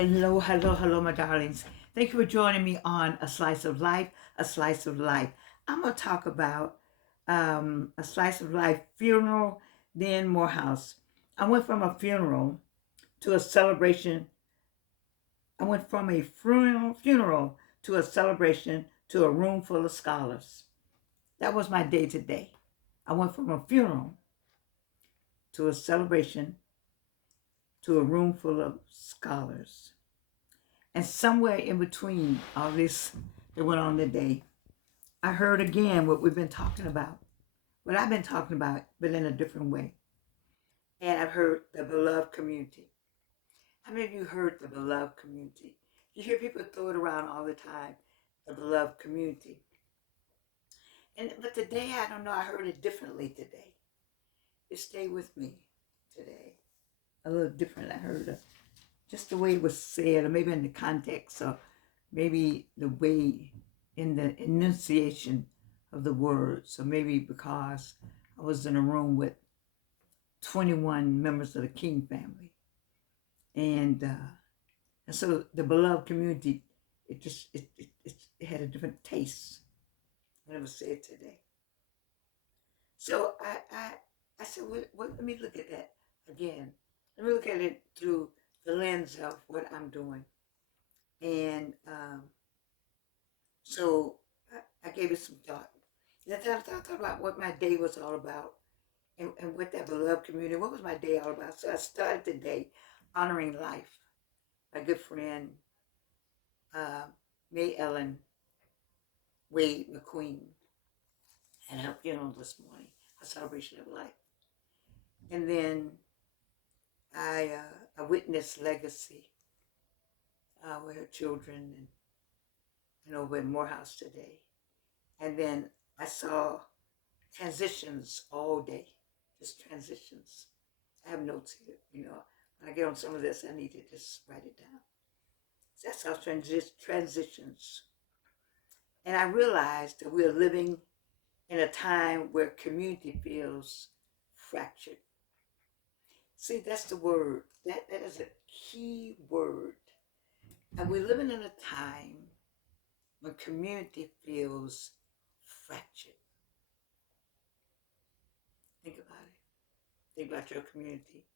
Hello, hello, hello, my darlings. Thank you for joining me on A Slice of Life, A Slice of Life. I'm going to talk about A Slice of Life funeral, then Morehouse. I went from a funeral to a celebration. I went from a funeral to a celebration to a room full of scholars. That was my day today. I went from a funeral to a celebration to a room full of scholars. And somewhere in between all this that went on today, I heard again what we've been talking about, what I've been talking about, but in a different way. And I've heard the beloved community. How many of you heard the beloved community? You hear people throw it around all the time, the beloved community. But today, I don't know, I heard it differently today. It stayed with me today. A little different. I heard it, just the way it was said, or maybe in the context, or maybe the way in the enunciation of the words, or maybe because I was in a room with 21 members of the King family, and so the beloved community, it had a different taste when it was said today. So I said, let me look at that again. Let me look at it through the lens of what I'm doing, and so I gave it some thought. And I thought about what my day was all about, and what that beloved community, what was my day all about. So I started the day honoring life. My good friend, uh, May Ellen Wade McQueen, had her funeral this morning, a celebration of life. And then I witnessed Legacy with her children and over in Morehouse today. And then I saw transitions all day, just transitions. I have notes here, When I get on some of this, I need to just write it down. So that's how transitions. And I realized that we're living in a time where community feels fractured. See, that's the word. That is a key word. And we're living in a time when community feels fractured. Think about it. Think about your community.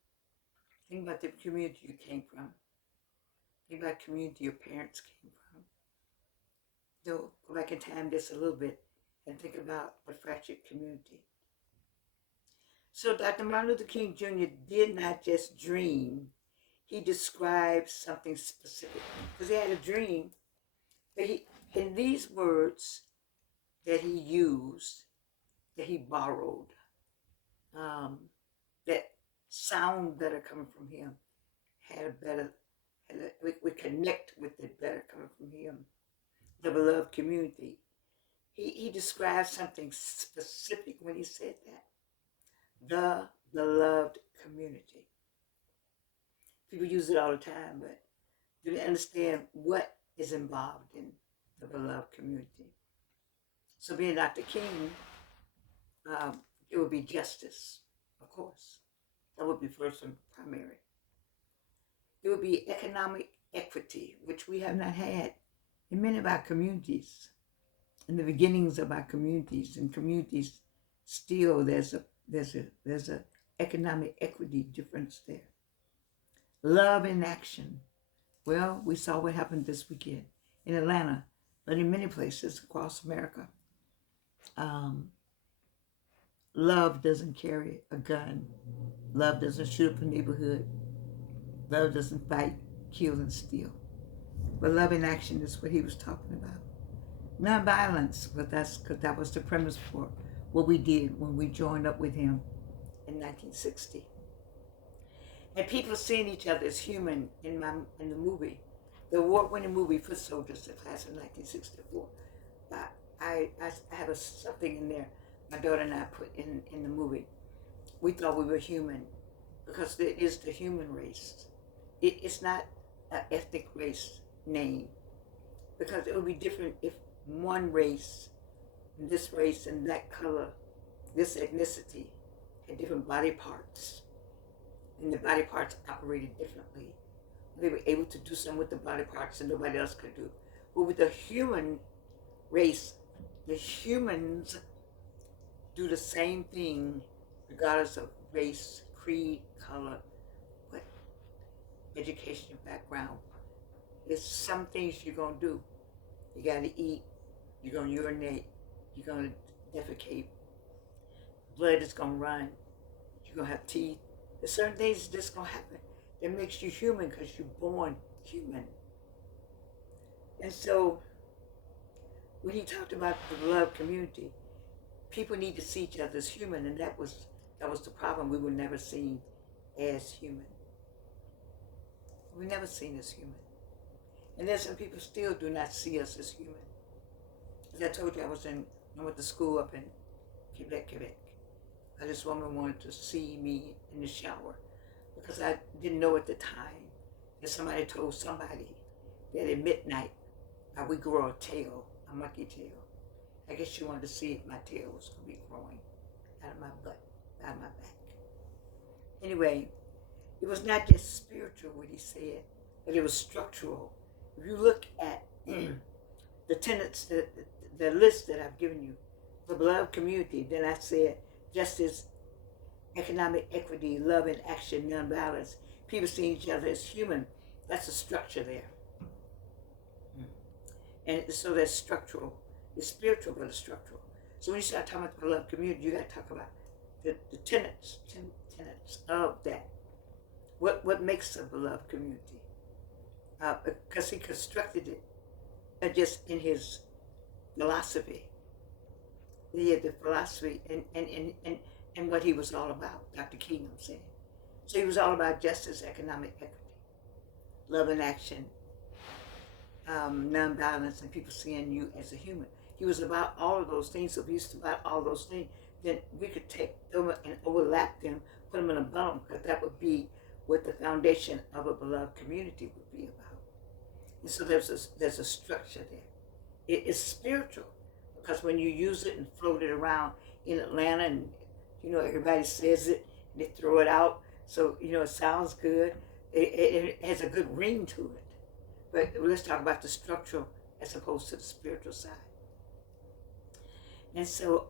Think about the community you came from. Think about the community your parents came from. So go back in time just a little bit and think about a fractured community. So Dr. Martin Luther King Jr. did not just dream, he described something specific. Because he had a dream, but in these words that he used, that he borrowed, that sound that are coming from him had a better, we connect with it better coming from him. The beloved community. He described something specific when he said that. The beloved community. People use it all the time, but do they understand what is involved in the beloved community? So being Dr. King, it would be justice, of course. That would be first and primary. It would be economic equity, which we have not had in many of our communities. In the beginnings of our communities, and communities still there's a economic equity difference there. Love in action. Well, we saw what happened this weekend in Atlanta, but in many places across America. Love doesn't carry a gun. Love doesn't shoot up a neighborhood. Love doesn't fight, kill, and steal. But love in action is what he was talking about. Nonviolence, but that was the premise for what we did when we joined up with him in 1960. And people seeing each other as human in the movie, the award-winning movie Foot Soldiers, the class of 1964. I have something in there my daughter and I put in the movie. We thought we were human because it is the human race. It's not an ethnic race name, because it would be different if one race, and that color, this ethnicity had different body parts, and the body parts operated differently. They were able to do something with the body parts that nobody else could do. But with the human race, the humans do the same thing regardless of race, creed, color, what education background. There's some things you're going to do. You got to eat, you're going to urinate, you're going to defecate, blood is going to run, you're going to have teeth. There's certain things that's going to happen that makes you human because you're born human. And so when he talked about the beloved community, people need to see each other as human, and that was the problem. We were never seen as human. We were never seen as human. And there's some people still do not see us as human. As I told you, I went to school up in Quebec. This woman wanted to see me in the shower because I didn't know at the time that somebody told somebody that at midnight I would grow a tail, a monkey tail. I guess she wanted to see if my tail was going to be growing out of my butt, out of my back. Anyway, it was not just spiritual what he said, but it was structural. If you look at the tenets, the list that I've given you, the beloved community, then I said justice, economic equity, love and action, nonviolence, people seeing each other as human. That's a structure there. And so that's structural. It's spiritual, but it's structural. So when you start talking about the beloved community, you got to talk about the tenets of that. What makes a beloved community? Because he constructed it just in his philosophy. He had the philosophy and what he was all about, Dr. King, I'm saying. So he was all about justice, economic equity, love and action, nonviolence, and people seeing you as a human. He was about all of those things. So if he was about all those things, then we could take them and overlap them, put them in a bundle, because that would be what the foundation of a beloved community would be about. And so there's a structure there. It is spiritual, because when you use it and float it around in Atlanta, and everybody says it, and they throw it out, so it sounds good. It has a good ring to it. But let's talk about the structural as opposed to the spiritual side. And so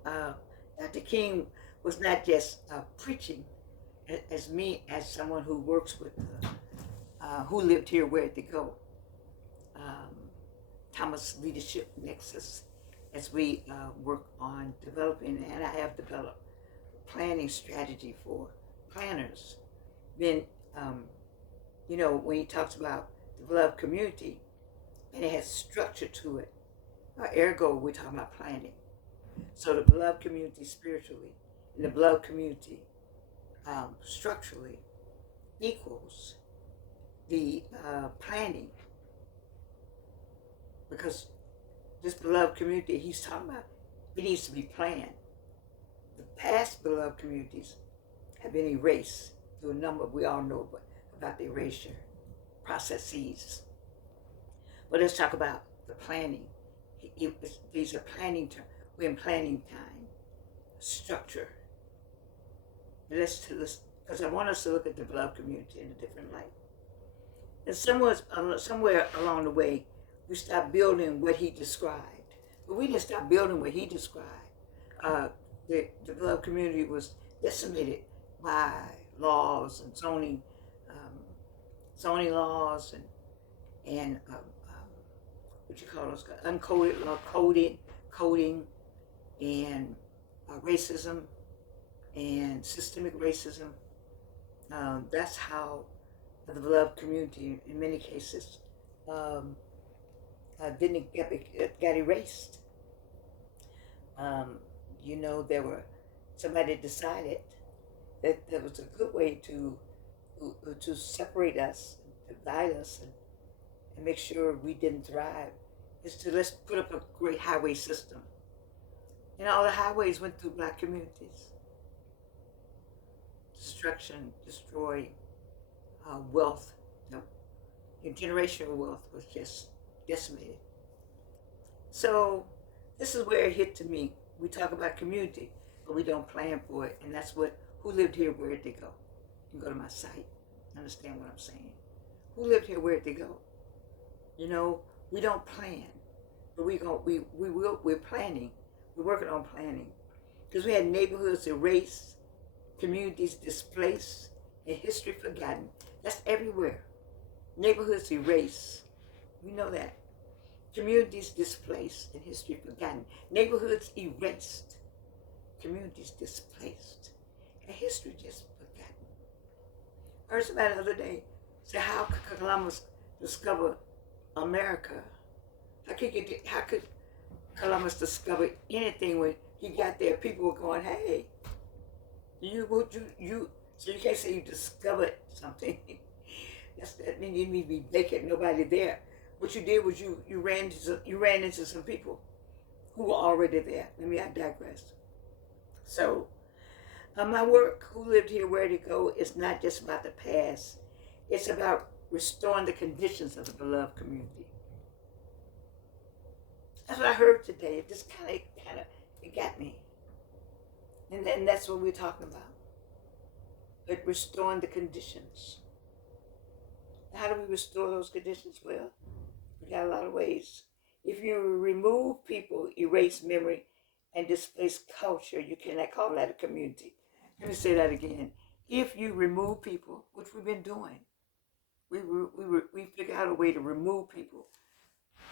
Dr. King was not just preaching as me, as someone who works with, who lived here, where'd they go? Thomas Leadership Nexus, as we work on developing, and I have developed planning strategy for planners. Then, when he talks about the beloved community, and it has structure to it, ergo, we're talking about planning. So the beloved community spiritually and the beloved community structurally equals the planning, because this beloved community he's talking about, it needs to be planned. The past beloved communities have been erased through a number, we all know about the erasure processes. But let's talk about the planning. These are planning terms. We're in planning time, structure. Let's because I want us to look at the beloved community in a different light. And somewhere along the way, we stopped building what he described. But we didn't stop building what he described. The beloved community was decimated by laws and zoning laws and what you call those, uncoded law, coding, and racism and systemic racism. That's how the beloved community, in many cases, didn't got erased. Somebody decided that there was a good way to separate us, divide us, and make sure we didn't thrive, is to let's put up a great highway system. And all the highways went through black communities. Destruction, destroy wealth. Generational wealth was just decimated. So this is where it hit to me. We talk about community, but we don't plan for it. And that's who lived here, where'd they go? You can go to my site, understand what I'm saying. Who lived here? Where'd they go? You know, we don't plan, but we're planning. We're working on planning because we had neighborhoods erased, communities displaced, and history forgotten. That's everywhere. Neighborhoods erased. We know that. Communities displaced and history forgotten. Neighborhoods erased. Communities displaced. And history just forgotten. I heard somebody the other day say, how could Columbus discover America? How could Columbus discover anything when he got there? People were going, hey, so you can't say you discovered something. That means you need to be vacant, nobody there. What you did was you ran into some people who were already there. I digress. So my work, Who Lived Here, Where to Go, is not just about the past. It's about restoring the conditions of the beloved community. That's what I heard today. It just kind of, it got me. And that's what we're talking about. But restoring the conditions. How do we restore those conditions? Well, we got a lot of ways. If you remove people, erase memory, and displace culture, you cannot call that a community. Let me say that again. If you remove people, which we've been doing, we figured out a way to remove people.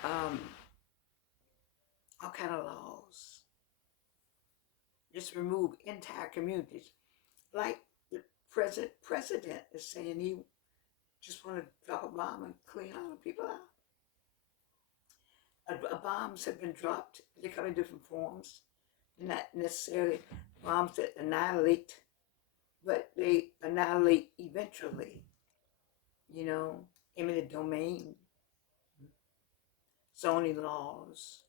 All kind of laws. Just remove entire communities. Like the president is saying he just want to drop a bomb and clean all the people out. Bombs have been dropped. They come in different forms. They're not necessarily bombs that annihilate, but they annihilate eventually. You know, eminent domain, zoning laws,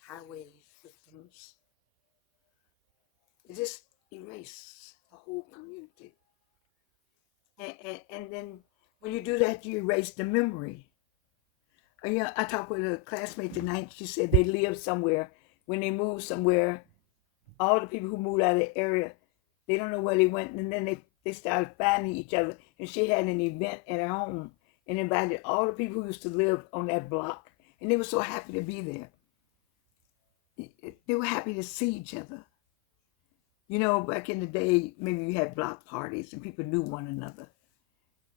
highway systems. It just erase a whole community. And then when you do that, you erase the memory. Yeah, I talked with a classmate tonight. She said they lived somewhere. When they moved somewhere, all the people who moved out of the area, they don't know where they went. And then they started finding each other. And she had an event at her home and invited all the people who used to live on that block. And they were so happy to be there. They were happy to see each other. You know, back in the day, maybe you had block parties and people knew one another.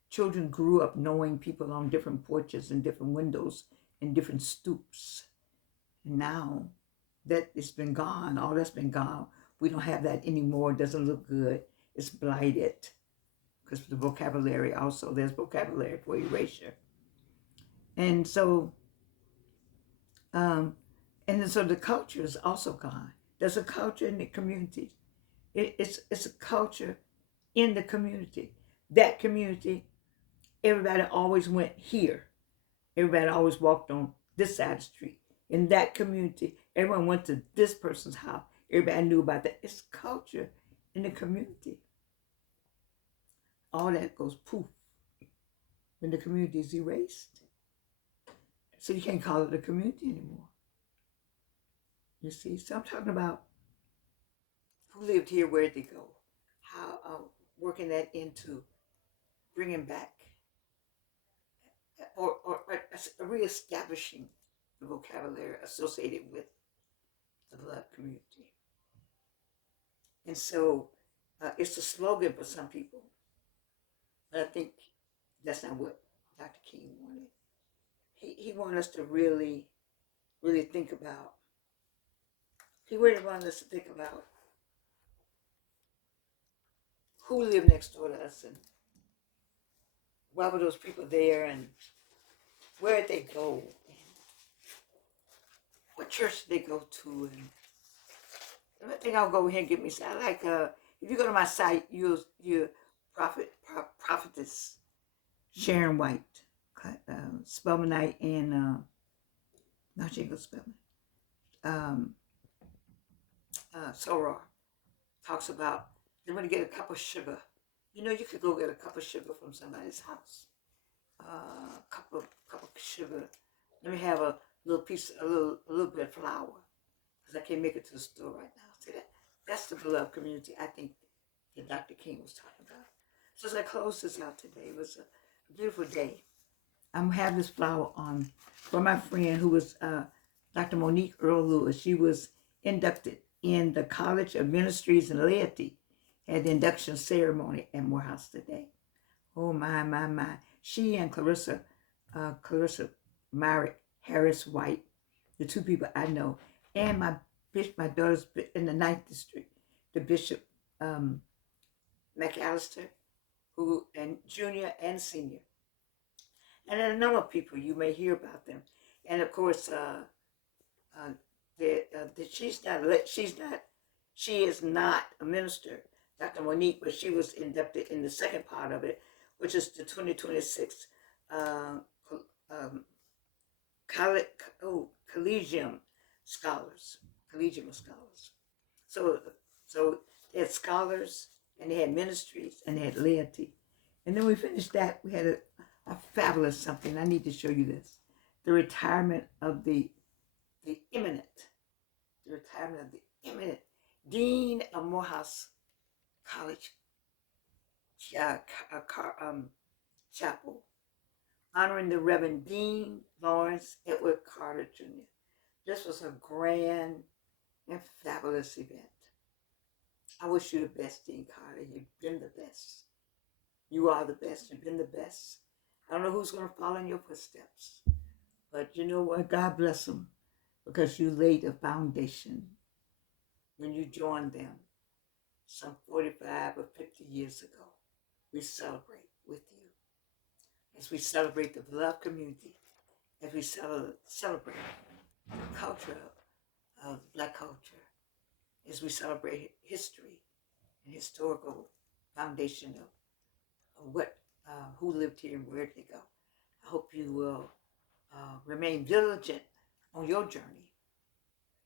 Children grew up knowing people on different porches and different windows and different stoops. And now that it's been gone, all that's been gone. We don't have that anymore. It doesn't look good. It's blighted. Because the vocabulary also, there's vocabulary for erasure. And so, so the culture is also gone. There's a culture in the community. It's a culture in the community. That community, everybody always went here. Everybody always walked on this side of the street. In that community, everyone went to this person's house. Everybody knew about that. It's culture in the community. All that goes poof when the community is erased. So you can't call it a community anymore. You see, so I'm talking about who lived here, where'd they go? How working that into bringing back or reestablishing the vocabulary associated with the Black community. And so it's a slogan for some people, but I think that's not what Dr. King wanted. He wanted us to really, really think about, he really wanted us to think about who lived next door to us and why were those people there and where did they go and what church did they go to. And I think I'll go ahead and get me started. I like, if you go to my site, you'll prophetess Sharon White, Spelmanite, and no, she ain't gonna spell it. Soror talks about they want to get a cup of sugar. You know, you could go get a cup of sugar from somebody's house. Cup of sugar. Let me have a little piece, a little bit of flour, because I can't make it to the store right now. See that? That's the beloved community. I think that Dr. King was talking about. So as I close this out today, it was a beautiful day. I'm having this flower on for my friend who was Dr. Monique Earl Lewis. She was inducted in the College of Ministries and Laity, had the induction ceremony at Morehouse today. Oh my. She and Clarissa Myrick Harris White, the two people I know, and my daughter's in the 9th District, the Bishop McAllister, who and junior and senior, and then a number of people you may hear about them, and of course, she is not a minister, Dr. Monique, but she was inducted in the second part of it, which is the 2026 um, Collegium Scholars, Collegium of Scholars. So, they had scholars, and they had ministries, and they had laity. And then we finished that. We had a fabulous something. I need to show you this. The retirement of the eminent Dean of Morehouse College Chapel, honoring the Reverend Dean Lawrence Edward Carter Jr. This was a grand and fabulous event. I wish you the best, Dean Carter. You've been the best. You are the best. You've been the best. I don't know who's going to follow in your footsteps, but you know what? God bless them, because you laid a foundation when you joined them some 45 or 50 years ago. We celebrate with you as we celebrate the beloved community, as we celebrate the culture of Black culture, as we celebrate history and historical foundation of what who lived here and where they go. I hope you will remain diligent on your journey.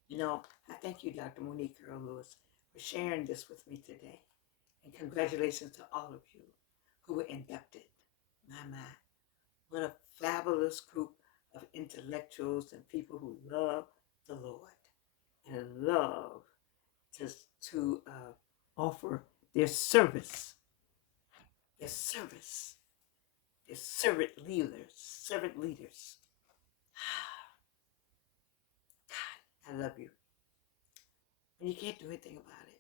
You know, I thank you, Dr. Monique Earl Lewis, for sharing this with me today. And congratulations to all of you who were inducted. My. What a fabulous group of intellectuals and people who love the Lord and love to offer their service, their servant leaders. God, I love you. And you can't do anything about it.